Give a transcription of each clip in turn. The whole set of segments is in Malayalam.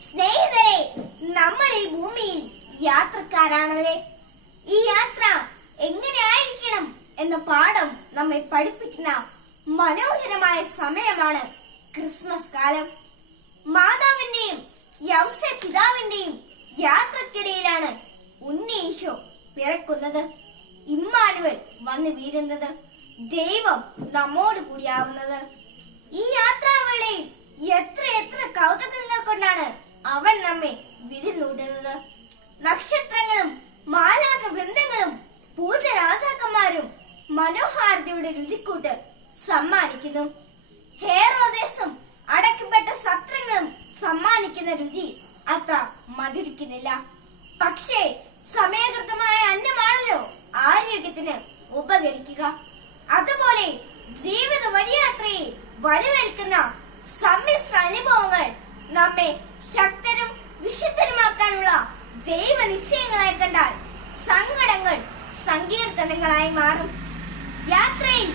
സ്നേഹിതരെ നമ്മൾ ഈ ഭൂമിയിൽ യാത്രക്കാരാണല്ലേ? ഈ യാത്ര എങ്ങനെയായിരിക്കണം എന്ന പാഠം നമ്മെ പഠിപ്പിക്കുന്ന മനോഹരമായ സമയമാണ് ക്രിസ്മസ് കാലം. മാതാവിന്റെയും യൗസ പിതാവിന്റെയും യാത്രക്കിടയിലാണ് ഉണ്ണീശോ പിറക്കുന്നത്. ഇമ്മാനുവൽ വന്നു വീരുന്നത് ദൈവം നമ്മോട് കൂടിയാവുന്നത് ഈ യാത്രാവേളയിൽ അവൻ നമ്മെ വിരുന്നൂട്ടുന്നത്. നക്ഷത്രങ്ങളും മാലാക വൃന്ദങ്ങളും പൂജ രാജാക്കന്മാരും മനോഹാരിതയുടെ രുചിക്കൂട്ട് സമ്മാനിക്കുന്നു. ഹേറോദേശം അടക്കപ്പെട്ട സത്രങ്ങളും സമ്മാനിക്കുന്ന രുചി അത്ര മധുരിക്കുന്നില്ല. പക്ഷേ സമയകൃതമായ അന്നമാണല്ലോ ആരോഗ്യത്തിന് ഉപകരിക്കുക. അതുപോലെ ജീവിത വരിയാത്രയെ വരവേൽക്കുന്ന സങ്കീർത്തനങ്ങളായി മാറും. യാത്രയിൽ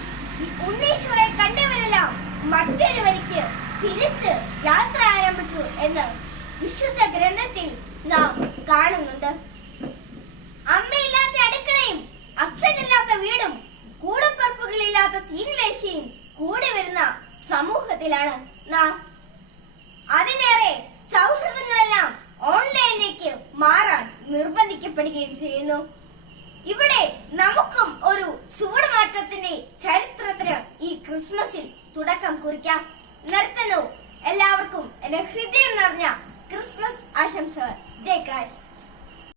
ഉണ്ണീശോയെ കണ്ടവരെല്ലാം മറ്റൊരു വരിക്ക് തിരിച്ച് യാത്ര ആരംഭിച്ചു എന്ന് വിശുദ്ധ ഗ്രന്ഥത്തിൽ നാം കാണുന്നുണ്ട്. അമ്മയില്ലാത്ത അടുക്കളയും അച്ഛനില്ലാത്ത വീടും കൂടപ്പറപ്പുകളില്ലാത്ത തീൻമേശയും കൂടി വരുന്ന സമൂഹത്തിലാണ് നാം. അതിനേറെ സൗഹൃദങ്ങളെല്ലാം ഓൺലൈനിലേക്ക് മാറാൻ നിർബന്ധിക്കപ്പെടുകയും ചെയ്യുന്നു. ഇവിടെ നമുക്കും ഒരു ചുവടുമാറ്റത്തിന്റെ ചരിത്രത്തിന് ഈ ക്രിസ്മസിൽ തുടക്കം കുറിക്കാം. നിർത്തുന്നു. എല്ലാവർക്കും എന്റെ ഹൃദയം നിറഞ്ഞ ക്രിസ്മസ് ആശംസകൾ. ജയ് ക്രൈസ്റ്റ്.